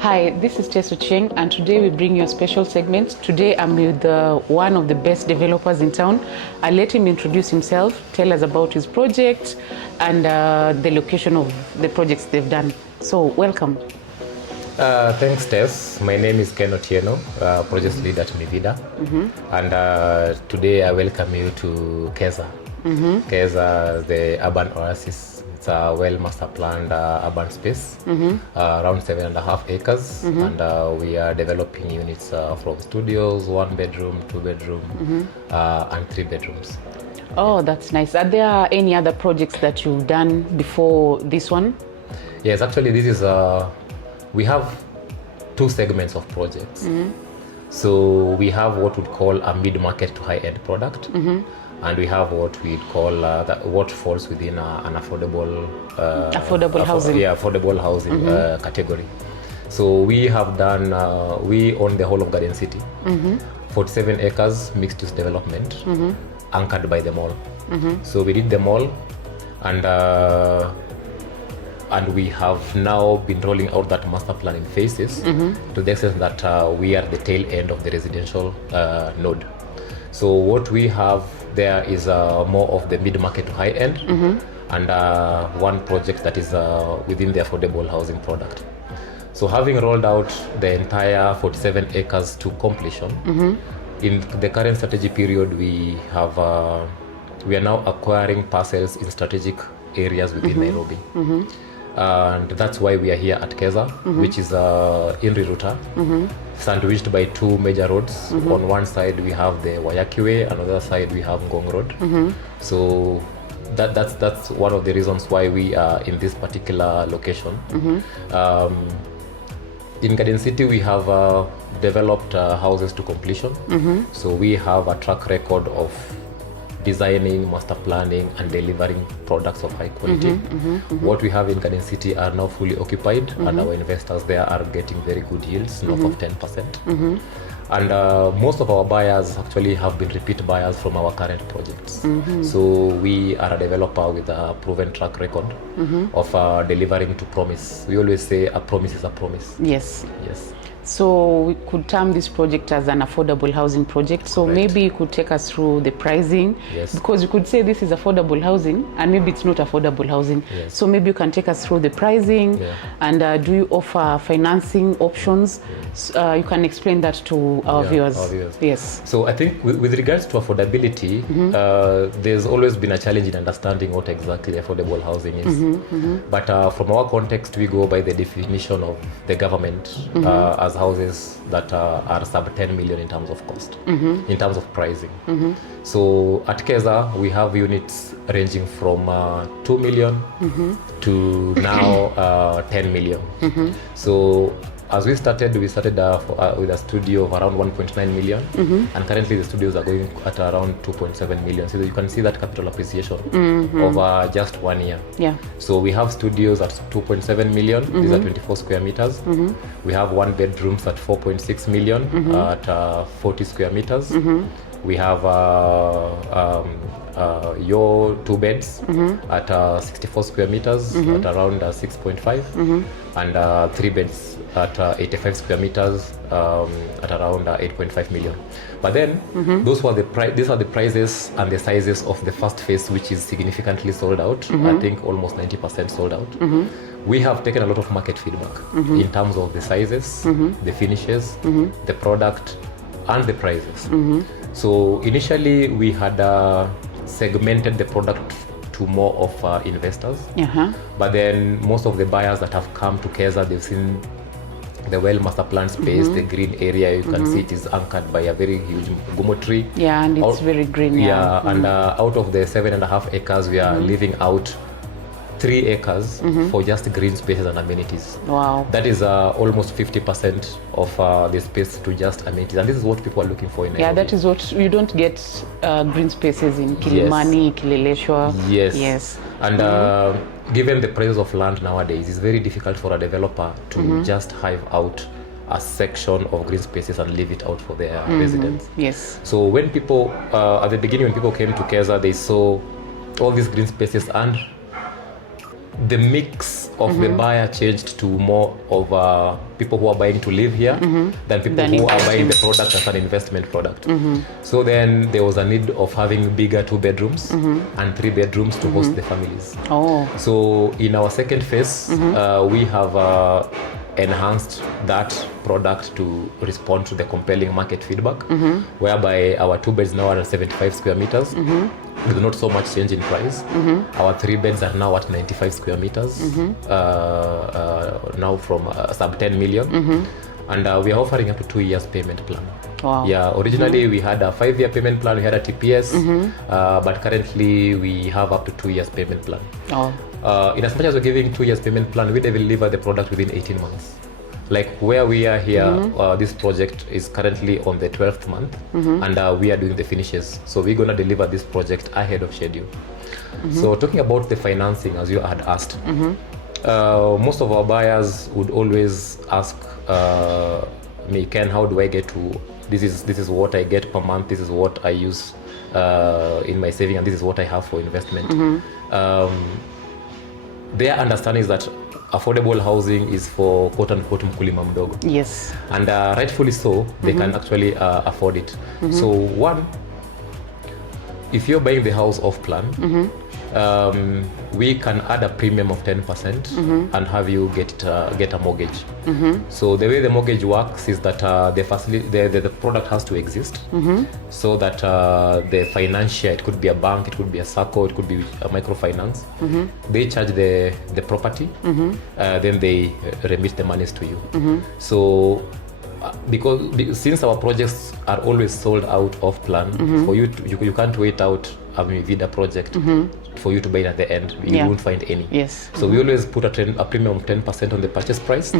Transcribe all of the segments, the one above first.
Hi, this is Ken Otieno, and today we bring you a special segment. Today I'm with one of the best developers in town. I'll let him introduce himself, tell us about his project, and the location of the projects they've done. So, welcome. Thanks, Tess. My name is Ken Otieno, project lead at Mi Vida. And today I welcome you to Keza. Keza, the urban oasis. It's a well master planned urban space, around 7.5 acres. And we are developing units from studios, 1 bedroom, 2 bedroom, and 3 bedrooms. Oh, that's nice. Are there any other projects that you've done before this one? Yes, actually, this is we have 2 segments of projects. So we have what we'd call a mid-market to high-end product, and we have what we'd call what falls within an affordable housing. Affordable housing category. So we have done we own the whole of Garden City, 47 acres mixed-use development, anchored by the mall. So we did the mall, and we have now been rolling out that master plan in phases to the extent that we are the tail end of the residential node. So what we have there is more of the mid-market to high-end, and one project that is within the affordable housing product. So having rolled out the entire 47 acres to completion, in the current strategy period, we are now acquiring parcels in strategic areas within Nairobi. And that's why we are here at Keza, which is in Riruta, sandwiched by 2 major roads. On one side we have the Wayaki Way, on the other side we have Ngong Road. So that's one of the reasons why we are in this particular location. In Garden City we have developed houses to completion. So we have a track record of designing, master planning, and delivering products of high quality. What we have in Garden City are now fully occupied, and our investors there are getting very good yields, north of 10%. And most of our buyers actually have been repeat buyers from our current projects. So we are a developer with a proven track record of delivering to promise. We always say a promise is a promise. Yes. Yes. So we could term this project as an affordable housing project. So maybe you could take us through the pricing, because you could say this is affordable housing and maybe it's not affordable housing. So maybe you can take us through the pricing, and do you offer financing options? You can explain that to our viewers. Yes. So I think with regards to affordability, there's always been a challenge in understanding what exactly affordable housing is. But from our context, we go by the definition of the government as houses that are sub 10 million in terms of cost, in terms of pricing. So at Keza, we have units ranging from 2 million to now 10 million. So as we started with a studio of around 1.9 million, and currently the studios are going at around 2.7 million. So you can see that capital appreciation over just 1 year. So we have studios at 2.7 million, these are 24 square meters. We have 1 bedrooms at 4.6 million at 40 square meters. We have your 2 beds at 64 square meters at around 6.5, and 3 beds at 85 square meters at around 8.5 million. But then these are the prices and the sizes of the first phase, which is significantly sold out. I think almost 90% sold out. We have taken a lot of market feedback in terms of the sizes, the finishes, the product, and the prices. So initially we had segmented the product to more of investors, but then most of the buyers that have come to Keza, they've seen the well master plan space, the green area. You can see it is anchored by a very huge gumo tree. And it's very green. And out of the 7.5 acres, we are leaving out 3 acres for just green spaces and amenities. Wow. That is almost 50% of the space to just amenities. And this is what people are looking for in Nairobi. That is what you don't get green spaces in Kilimani, Kileleshwa. Yes. And given the prices of land nowadays, it's very difficult for a developer to just hive out a section of green spaces and leave it out for their residents. So when people, at the beginning when people came to Keza, they saw all these green spaces and the mix of the buyer changed to more of people who are buying to live here than people who are buying the product as an investment product. So then there was a need of having bigger 2 bedrooms and 3 bedrooms to host the families. So in our second phase, we have enhanced that product to respond to the compelling market feedback, whereby our 2 beds now are at 75 square meters. There's not so much change in price. Our 3 beds are now at 95 square meters, now from sub 10 million. And we are offering up to 2 years payment plan. Yeah, originally we had a 5-year payment plan, we had a TPS, but currently we have up to 2 years payment plan. In as much as we're giving 2 years payment plan, we deliver the product within 18 months. Like where we are here, this project is currently on the 12th month, and we are doing the finishes. So we're gonna deliver this project ahead of schedule. So talking about the financing, as you had asked, most of our buyers would always ask me, Ken, how do I get to, this is what I get per month, this is what I use in my saving, and this is what I have for investment. Their understanding is that affordable housing is for quote unquote mkulima mdogo. Yes. And rightfully so, they can actually afford it. So one, if you're buying the house off plan, we can add a premium of 10% and have you get a mortgage. So the way the mortgage works is that the product has to exist, so that the financier, it could be a bank, it could be a SACCO, it could be a microfinance, they charge the property, then they remit the monies to you. So since our projects are always sold out of plan, for you you can't wait out a Mi Vida project for you to buy it at the end. You won't find any. Yes. So we always put a premium of 10% on the purchase price.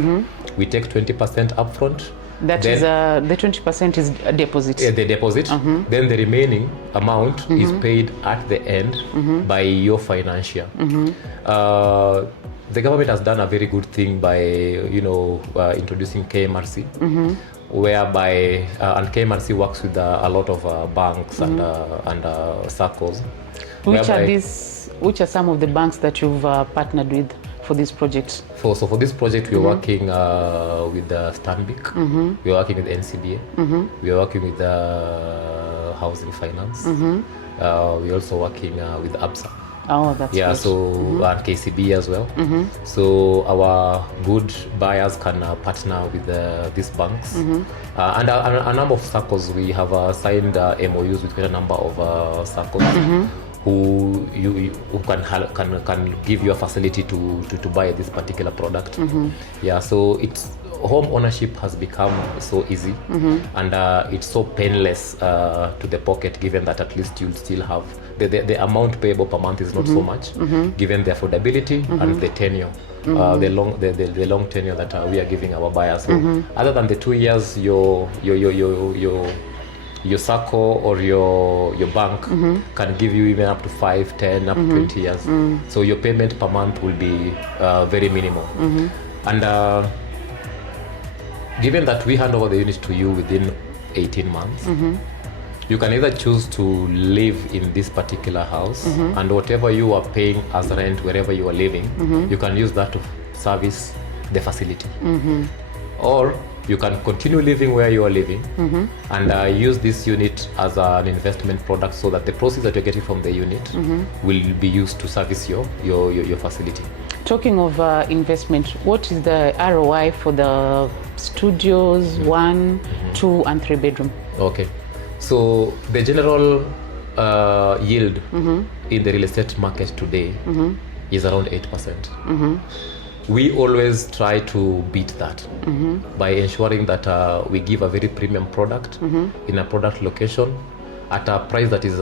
We take 20% upfront. That is the 20% is a deposit. The deposit. Then the remaining amount is paid at the end by your financier. The government has done a very good thing by introducing KMRC, whereby and KMRC works with a lot of banks and SACCOs. Which are some of the banks that you've partnered with for this project? So for this project, we're working with the Stanbic, we're working with NCBA, we're working with the Housing Finance, we're also working with ABSA. That's good. So and KCB as well. So our good buyers can partner with these banks, and a number of SACCOs. We have signed MOUs with quite a number of SACCOs who can give you a facility to buy this particular product. So home ownership has become so easy, and it's so painless to the pocket, given that at least you'll still have the amount payable per month is not so much, given the affordability and the tenure, the long tenure that we are giving our buyers. So other than the 2 years, your SACCO or your bank can give you even up to 5, 10, up to 20 years. So your payment per month will be very minimal. And given that we hand over the unit to you within 18 months, you can either choose to live in this particular house, and whatever you are paying as rent wherever you are living, you can use that to service the facility. Or you can continue living where you are living and use this unit as an investment product, so that the proceeds that you're getting from the unit will be used to service your facility. Talking of investment, what is the ROI for the studios, 1, 2, and 3 bedroom? Okay, so the general yield in the real estate market today is around 8%. We always try to beat that by ensuring that we give a very premium product in a product location at a price that is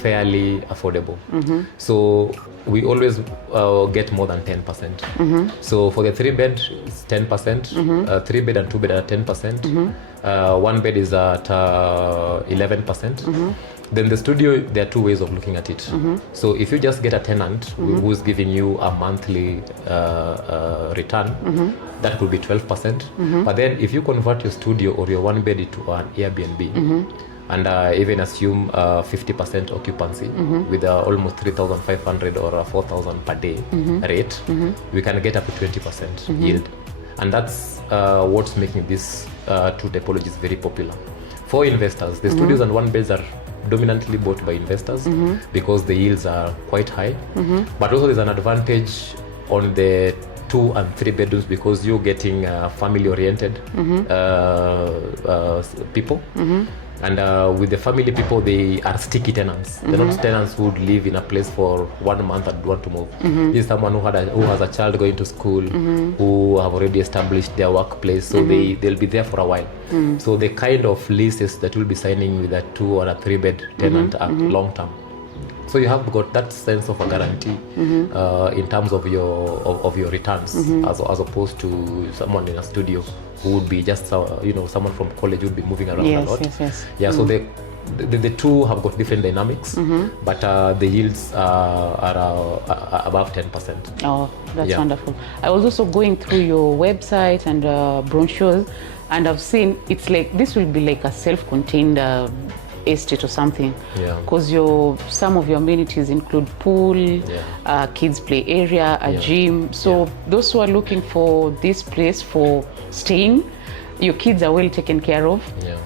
fairly affordable. So we always get more than 10%. So for the 3 bed, it's 10%. 3 bed and 2 bed are 10%. 1 bed is at 11%. Then the studio, there are 2 ways of looking at it. So if you just get a tenant who's giving you a monthly return, that could be 12%. But then if you convert your studio or your 1 bed into an Airbnb, and even assume 50% occupancy with almost 3,500 or 4,000 per day rate, we can get up to 20% yield. And that's what's making these two typologies very popular. For investors, the studios and one beds are dominantly bought by investors because the yields are quite high. But also there's an advantage on the 2 and 3 bedrooms because you're getting family-oriented people. And with the family people, they are sticky tenants. They're not tenants who would live in a place for 1 month and want to move. This is someone who has a child going to school, who have already established their workplace, so they'll be there for a while. So the kind of leases that you'll be signing with a 2 or a 3 bed tenant are long term. So you have got that sense of a guarantee in terms of your returns, as opposed to someone in a studio who would be just someone from college who would be moving around a lot. Yeah. So the two have got different dynamics, but the yields are above 10%. Oh, that's wonderful. I was also going through your website and brochures, and I've seen it's like this will be like a self-contained estate or something, because some of your amenities include pool, kids play area, a gym. So those who are looking for this place for staying, your kids are well taken care of.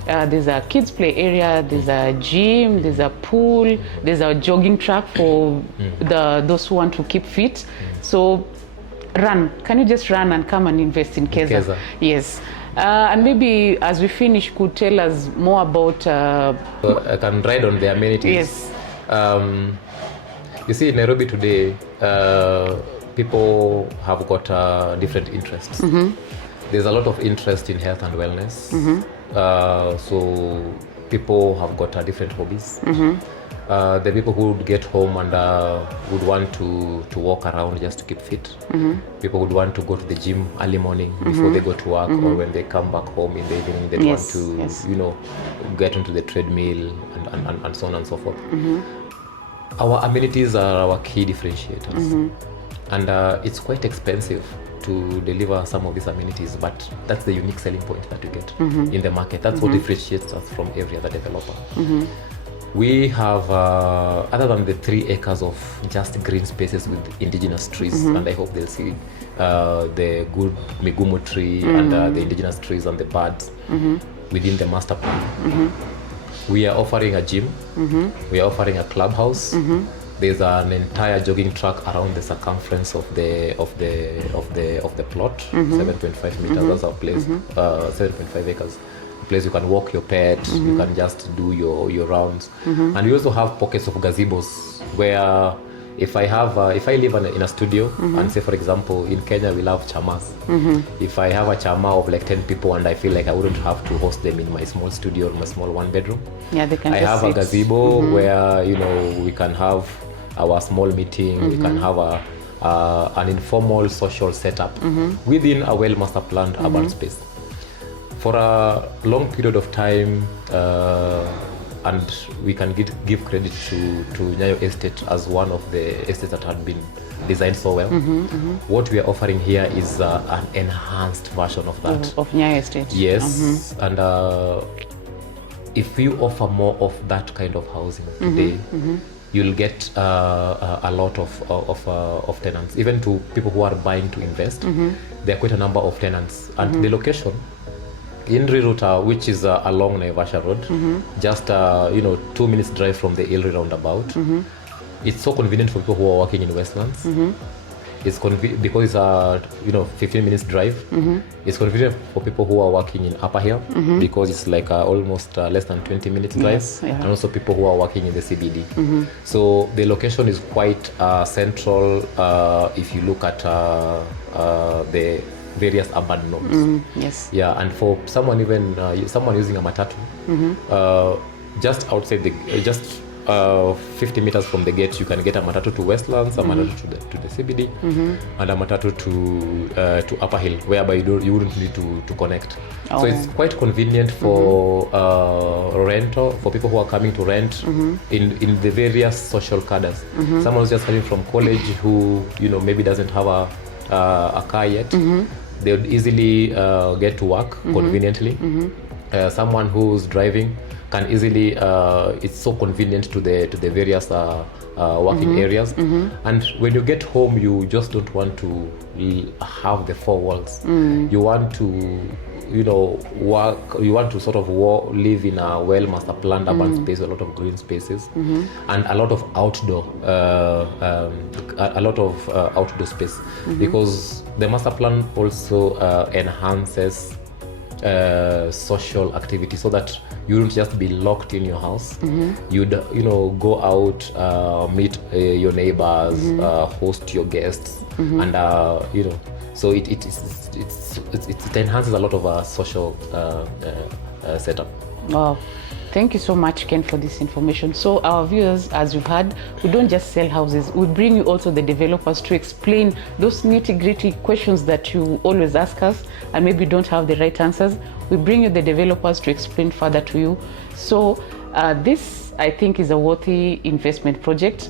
There's a kids play area, there's a gym, there's a pool, there's a jogging track for those who want to keep fit. So can you just run and come and invest in Keza? Yes. And maybe as we finish, could tell us more about... So I can ride on the amenities. Yes. You see, in Nairobi today, people have got different interests. There's a lot of interest in health and wellness. So people have got different hobbies. The people who would get home and would want to walk around just to keep fit. People would want to go to the gym early morning before they go to work, or when they come back home in the evening, they want to get into the treadmill and so on and so forth. Our amenities are our key differentiators, and it's quite expensive to deliver some of these amenities, but that's the unique selling point that you get in the market. That's what differentiates us from every other developer. We have, other than the 3 acres of just green spaces with indigenous trees, and I hope they'll see the good migumu tree and the indigenous trees and the birds within the master plan. We are offering a gym. We are offering a clubhouse. There's an entire jogging track around the circumference of the plot, 7.5 meters. That's our place, 7.5 acres. Place you can walk your pet, you can just do your rounds, and we also have pockets of gazebos where if I live in a studio and say, for example, in Kenya we love chamas. If I have a chama of like 10 people and I feel like I wouldn't have to host them in my small studio or my small 1 bedroom, they can I have a gazebo where we can have our small meeting, we can have an informal social setup within a well master planned urban space. For a long period of time, and we can give credit to Nyayo Estate as one of the estates that had been designed so well. What we are offering here is an enhanced version of that. Of Nyayo Estate. Yes, and if you offer more of that kind of housing today, you'll get a lot of tenants. Even to people who are buying to invest, there are quite a number of tenants. And the location, in Riruta, which is along Naivasha Road, just 2 minutes drive from the Ilri roundabout. It's so convenient for people who are working in Westlands. It's because it's 15 minutes drive. It's convenient for people who are working in Upper Hill because it's like almost less than 20 minutes drive, and also people who are working in the CBD. So the location is quite central if you look at the various urban nodes. And for someone someone using a matatu, just outside 50 meters from the gate, you can get a matatu to Westlands, a matatu to the CBD, and a matatu to Upper Hill, whereby you wouldn't need to connect. So it's quite convenient for rental, for people who are coming to rent in the various social cadres. Someone who's just coming from college who maybe doesn't have a car yet, they would easily get to work conveniently. Someone who's driving can easily, it's so convenient to the various working areas. And when you get home, you just don't want to have the four walls. You want to, you know, work, you want to sort of live in a well master planned urban space, a lot of green spaces, and a lot of outdoor space, because the master plan also enhances social activity, so that you wouldn't just be locked in your house. You'd, you know, go out, meet your neighbors, host your guests, and you know, so it enhances a lot of social setup. Wow. Thank you so much, Ken, for this information. So our viewers, as you've heard, we don't just sell houses. We bring you also the developers to explain those nitty-gritty questions that you always ask us and maybe don't have the right answers. We bring you the developers to explain further to you. So this, I think, is a worthy investment project.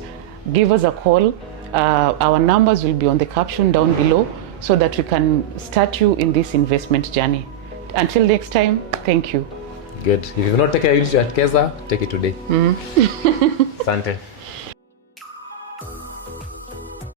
Give us a call. Our numbers will be on the caption down below so that we can start you in this investment journey. Until next time, thank you. Good. If you've not taken a unit at Keza, take it today. Asante.